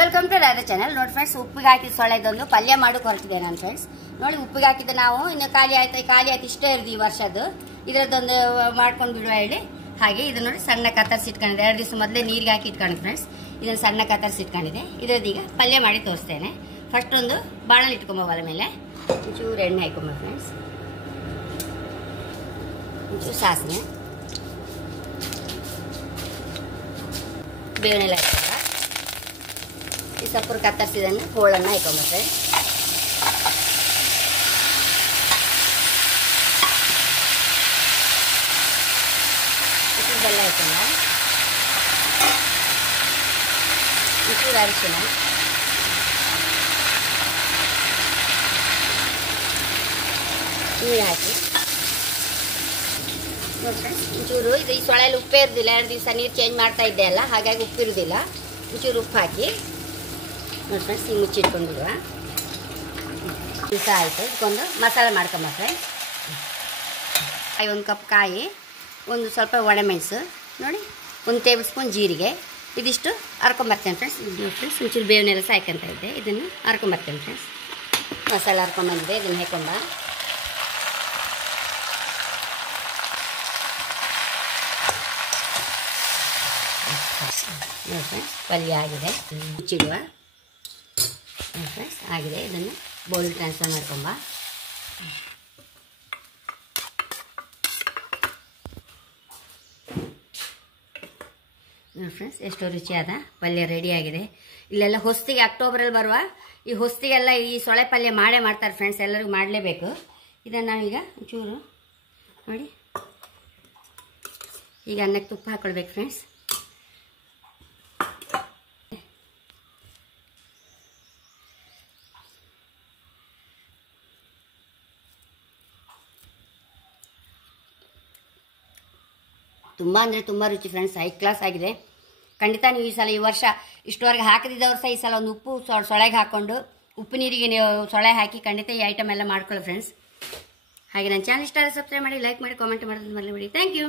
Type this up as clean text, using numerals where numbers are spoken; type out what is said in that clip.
Welcome to Radha channel. ನೋಡಿ friends, ಉಪ್ಪಿಗೆ ಹಾಕಿದ ಸೊಳ್ಳೆದೊಂದು ಪಲ್ಯ ಮಾಡೋಕೆ ಹೊರಟಿದೆ ನಾನು ಫ್ರೆಂಡ್ಸ್. ನೋಡಿ, ಉಪ್ಪಿಗೆ ಹಾಕಿದ್ದು ನಾವು ಇನ್ನು ಖಾಲಿ ಆಯ್ತು ಇಷ್ಟೇ ಇರ್ದು ಈ ವರ್ಷದ್ದು. ಇದರದ್ದೊಂದು ಮಾಡ್ಕೊಂಡು ಬಿಡುವ ಹೇಳಿ. ಹಾಗೆ ಇದು ನೋಡಿ ಸಣ್ಣ ಕತ್ತರಿಸಿ ಇಟ್ಕೊಂಡಿದೆ. 2 ದಿವಸ ಮೊದಲೇ ನೀರಿಗೆ ಹಾಕಿ ಇಟ್ಕೊಂಡಿದ್ದೆ ಫ್ರೆಂಡ್ಸ್. ಇದನ್ನು ಸಣ್ಣ ಕತ್ತರಿಸಿ ಇಟ್ಕೊಂಡಿದೆ. ಇದರದೀಗ ಪಲ್ಯ ಮಾಡಿ ತೋರಿಸ್ತೇನೆ. ಫಸ್ಟ್ ಒಂದು ಬಾಣಲೆ ಇಟ್ಕೊಂಬೋವಲ್ಲ ಮೇಲೆ ಒಂಚೂರು ಎಣ್ಣೆ ಹಾಕೊಂಬ ಫ್ರೆಂಡ್ಸ್. ಒಂಚೂರು ಸಾಸಿವೆ, ಬೇವನೆಲ್ಲ ಹಾಕೊಂಬ. ಈ ಸೊಪ್ಪು ಕತ್ತರಿಸಿದನ್ನು ಹೋಳನ್ನು ಹಾಕೊಂಬ ಫ್ರೆಂಡ್ಸ್. ಬೆಲ್ಲ ಹಾಕೊಂಡ, ಒಂಚೂರು ಅರಿಶಿನ, ನೀರು ಹಾಕಿ ನೋಡಿ ಫ್ರೆಂಡ್ಸ್. ಒಂಚೂರು ಇದು ಈ ಸೊಳೆಯಲ್ಲಿ ಉಪ್ಪೇ ಇರೋದಿಲ್ಲ. 2 ದಿವಸ ನೀರು ಚೇಂಜ್ ಮಾಡ್ತಾ ಇದ್ದೆ ಅಲ್ಲ, ಹಾಗಾಗಿ ಉಪ್ಪಿರೋದಿಲ್ಲ. ಒಂಚೂರು ಉಪ್ಪು ಹಾಕಿ ನೋಡಿ ಫ್ರೆಂಡ್ಸ್, ಈಗ ಮುಚ್ಚಿಟ್ಕೊಂಡು ಬಿಡುವ. ದಿವಸ ಆಯಿತು. ಇದಕ್ಕೊಂದು ಮಸಾಲೆ ಮಾಡ್ಕೊಂಬ ಫ್ರೆಂಡ್ಸ್. 1 ಕಪ್ ಕಾಯಿ, ಒಂದು ಸ್ವಲ್ಪ ಒಣಮೆಣಸು, ನೋಡಿ 1 ಟೇಬಲ್ ಸ್ಪೂನ್ ಜೀರಿಗೆ, ಇದಿಷ್ಟು ಹರ್ಕೊಂಬರ್ತೇನೆ ಫ್ರೆಂಡ್ಸ್. ಇದು ಫ್ರೆಂಡ್ಸ್ ಒಂಚೂರು ಬೇವನೆಲ್ಲ ಸಾಯ್ಕೊಂತ ಇದ್ದೆ, ಇದನ್ನು ಹರ್ಕೊಂಬರ್ತೇನೆ ಫ್ರೆಂಡ್ಸ್. ಮಸಾಲೆ ಹರ್ಕೊಂಬಂದಿದೆ, ಇದನ್ನು ಹಾಕೊಂಬ. ನೋಡಿ ಫ್ರೆಂಡ್ಸ್, ಪಲ್ಯ ಆಗಿದೆ. ಮುಚ್ಚಿಡುವ. ನೋಡಿ ಫ್ರೆಂಡ್ಸ್, ಆಗಿದೆ. ಇದನ್ನು ಬೌಲ್ ಟ್ರಾನ್ಸ್ಫರ್ ಮಾಡ್ಕೊಂಬ. ನೋಡಿ ಫ್ರೆಂಡ್ಸ್, ಎಷ್ಟೋ ರುಚಿಯಾದ ಪಲ್ಯ ರೆಡಿ ಆಗಿದೆ. ಇಲ್ಲೆಲ್ಲ ಹೊಸ್ತಿಗೆ ಅಕ್ಟೋಬರಲ್ಲಿ ಬರುವ ಈ ಹೊಸ್ತಿಗೆಲ್ಲ ಈ ಸೊಳೆ ಪಲ್ಯ ಮಾಡೇ ಮಾಡ್ತಾರೆ ಫ್ರೆಂಡ್ಸ್. ಎಲ್ಲರಿಗೂ ಮಾಡಲೇಬೇಕು. ಇದನ್ನು ನಾವೀಗ ಒಂಚೂರು ನೋಡಿ, ಈಗ ಅನ್ನಕ್ಕೆ ತುಪ್ಪ ಹಾಕ್ಕೊಳ್ಬೇಕು ಫ್ರೆಂಡ್ಸ್. ತುಂಬ ಅಂದರೆ ತುಂಬ ರುಚಿ ಫ್ರೆಂಡ್ಸ್, ಹೈ ಕ್ಲಾಸ್ ಆಗಿದೆ. ಖಂಡಿತ ನೀವು ಈ ವರ್ಷ ಇಷ್ಟವರೆಗೆ ಹಾಕದಿದ್ದವ್ರು ಸಹ ಈ ಸಲ ಒಂದು ಉಪ್ಪು ಸೊಳೆಗೆ ಹಾಕ್ಕೊಂಡು ಉಪ್ಪು ನೀರಿಗೆ ನೀವು ಸೊಳೆ ಹಾಕಿ ಖಂಡಿತ ಈ ಐಟಮ್ ಎಲ್ಲ ಮಾಡ್ಕೊಳ್ಳಿ ಫ್ರೆಂಡ್ಸ್. ಹಾಗೆ ನನ್ನ ಚಾನಲ್ ಇಷ್ಟ ಆದರೆ ಸಬ್ಸ್ಕ್ರೈಬ್ ಮಾಡಿ, ಲೈಕ್ ಮಾಡಿ, ಕಾಮೆಂಟ್ ಮಾಡೋದು ಮರಿಬೇಡಿ. Thank you.